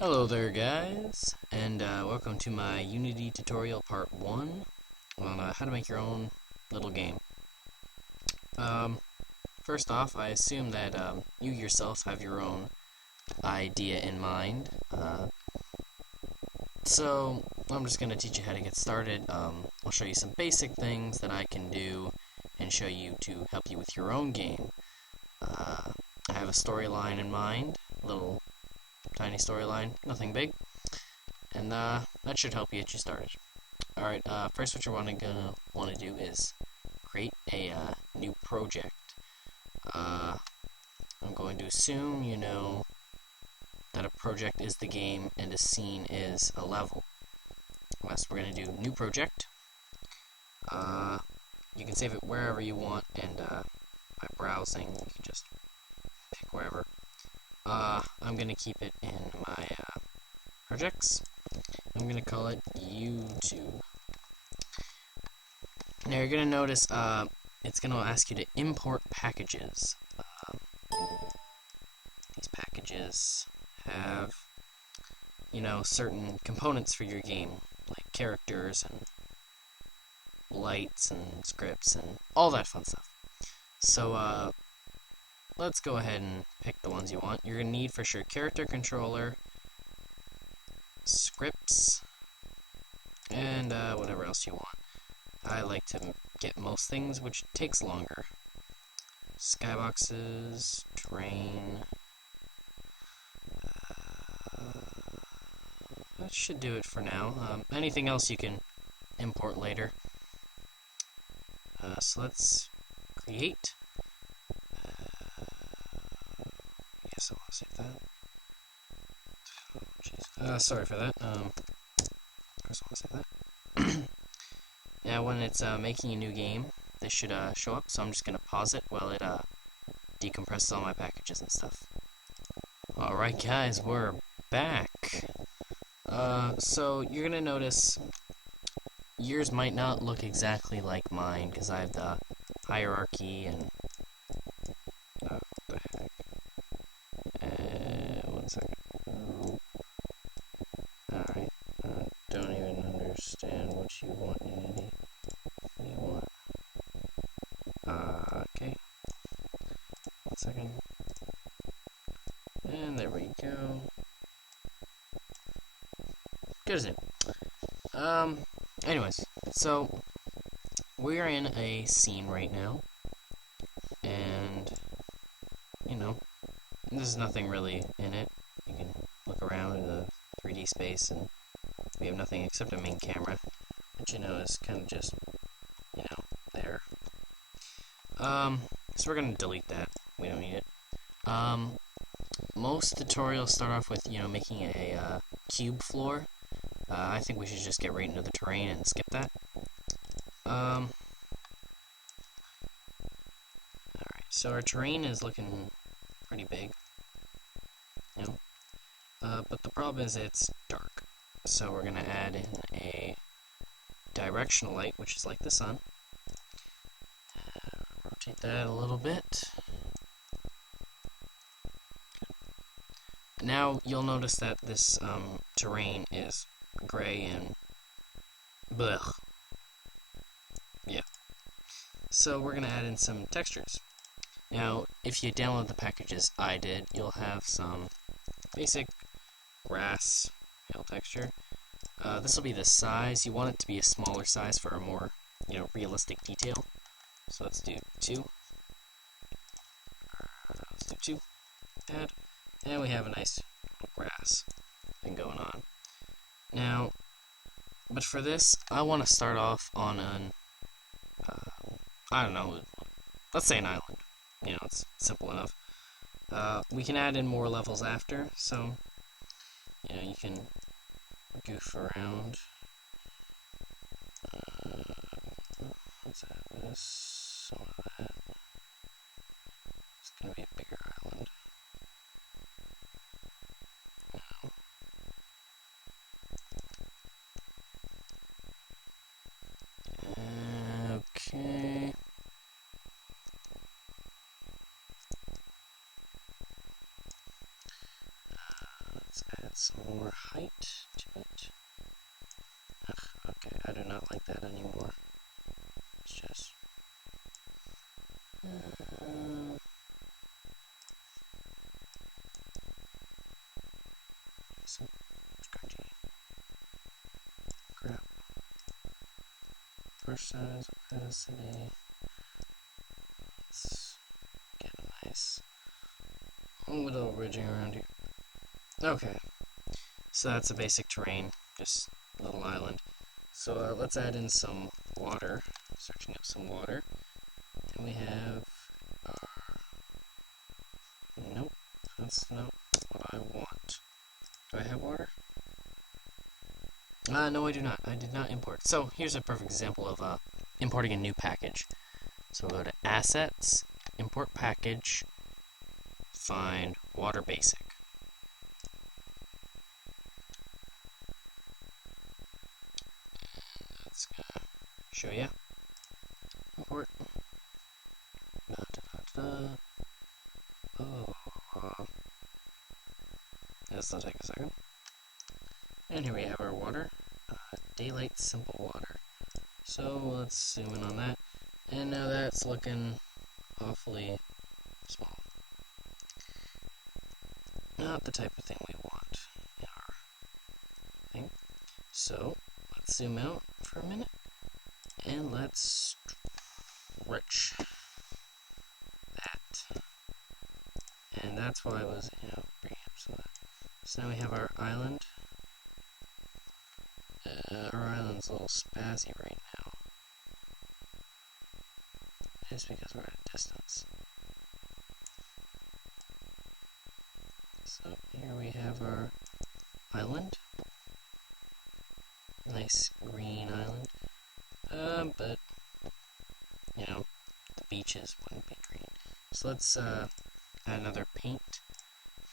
Hello there guys, and welcome to my Unity tutorial part 1 on how to make your own little game. Um, First off, I assume that you yourself have your own idea in mind. So I'm just going to teach you how to get started. I'll show you some basic things that I can do and show you to help you with your own game. I have a storyline in mind, a little tiny storyline, nothing big. And that should help you get you started. Alright, first what you're gonna want to do is create a new project. I'm going to assume you know that a project is the game and a scene is a level. So we're going to do new project. You can save it wherever you want, and by browsing you can just pick wherever. I'm going to keep it in my projects. I'm going to call it YouTube. Now you're going to notice it's going to ask you to import packages. These packages have, certain components for your game, like characters and lights and scripts and all that fun stuff. So let's go ahead and pick the ones you want. You're going to need for sure character controller, scripts, and whatever else you want. I like to get most things, which takes longer. Skyboxes, terrain. That should do it for now. Anything else you can import later. So let's create. Yes, I want to save that. Oh, jeez. Sorry for that. First I want to save that. Now, when it's making a new game, this should show up. So I'm just gonna pause it while it decompresses all my packages and stuff. All right, guys, we're back. So you're gonna notice yours might not look exactly like mine because I have the hierarchy and what the heck? One second. Alright. Don't even understand what you want, Unity. What do you want? Okay. 1 second. And there we go. Good as new. Anyways, so we're in a scene right now, and there's nothing really in it. You can look around in the 3D space, and we have nothing except a main camera, which is kind of just there. So we're gonna delete that. We don't need it. Most tutorials start off with making a cube floor. I think we should just get right into the terrain and skip that. Alright, so our terrain is looking pretty big. But the problem is it's dark. So we're going to add in a directional light, which is like the sun. Rotate that a little bit. Now you'll notice that this terrain is gray and blech. Yeah. So we're going to add in some textures. Now, if you download the packages I did, you'll have some basic grass texture. This will be the size. You want it to be a smaller size for a more, realistic detail. So let's do 2. Let's do 2. Add. And we have a nice grass thing going on. Now, but for this, I want to start off on an, I don't know, let's say an island. It's simple enough. We can add in more levels after, so, you can goof around. Let's add this, some of that. It's going to be a bigger island. Okay. Let's add some more height to it. Ugh, okay, I do not like that anymore. It's just... some scratchy crap. Brush size, opacity. Let's get a nice little ridging around here. Okay, so that's a basic terrain, just a little island. So let's add in some water, searching up some water, and we have our, nope, that's not what I want. Do I have water? No I do not, I did not import. So here's a perfect example of importing a new package. So we'll go to Assets, Import Package, find Water Basic. That's gonna show you. Import. Oh, this will take a second. And here we have our water. Daylight Simple Water. So let's zoom in on that. And now that's looking awfully small. Not the type of thing we want in our thing. So let's zoom out for a minute and let's stretch that. And that's why I was, bringing up some of that. So now we have our island. Our island's a little spazzy right now. Just because we're at a distance. So here we have our island. Nice green island. But, the beaches wouldn't be green. So let's add another paint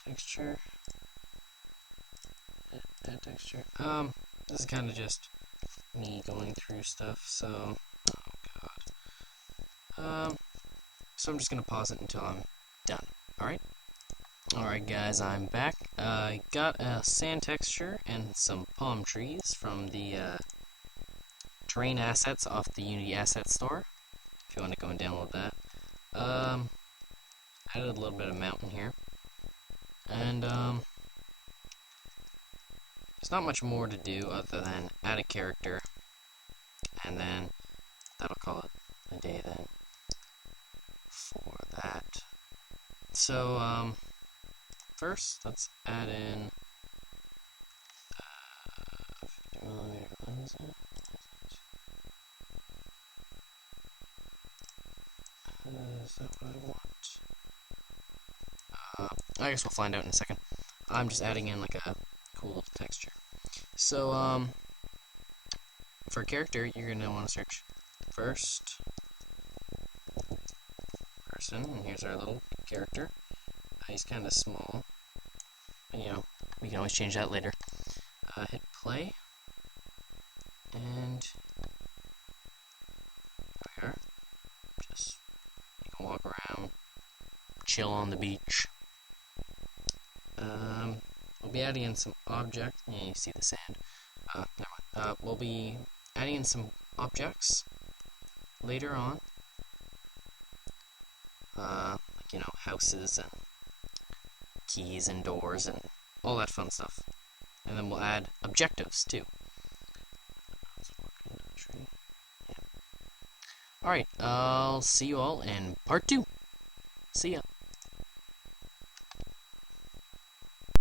texture. Add texture. This is kind of just me going through stuff, so... Oh, God. So I'm just going to pause it until I'm done. Alright? Alright, guys, I'm back. I got a sand texture and some palm trees from the terrain assets off the Unity Asset Store, if you want to go and download that. Added a little bit of mountain here. And, there's not much more to do other than add a character, and then that'll call it a day then for that. So, first, let's add in 50mm lens. Is that what I want? I guess we'll find out in a second. I'm just adding in like a cool little texture. So, for a character, you're going to want to search first person, and here's our little character. He's kind of small, and we can always change that later. Hit play, and there we are. Just, you can walk around, chill on the beach. We'll be adding in some objects. Yeah, you see the sand. Never mind. We'll be adding in some objects later on. Like, houses and keys and doors and all that fun stuff. And then we'll add objectives too. Alright, I'll see you all in part 2. See ya.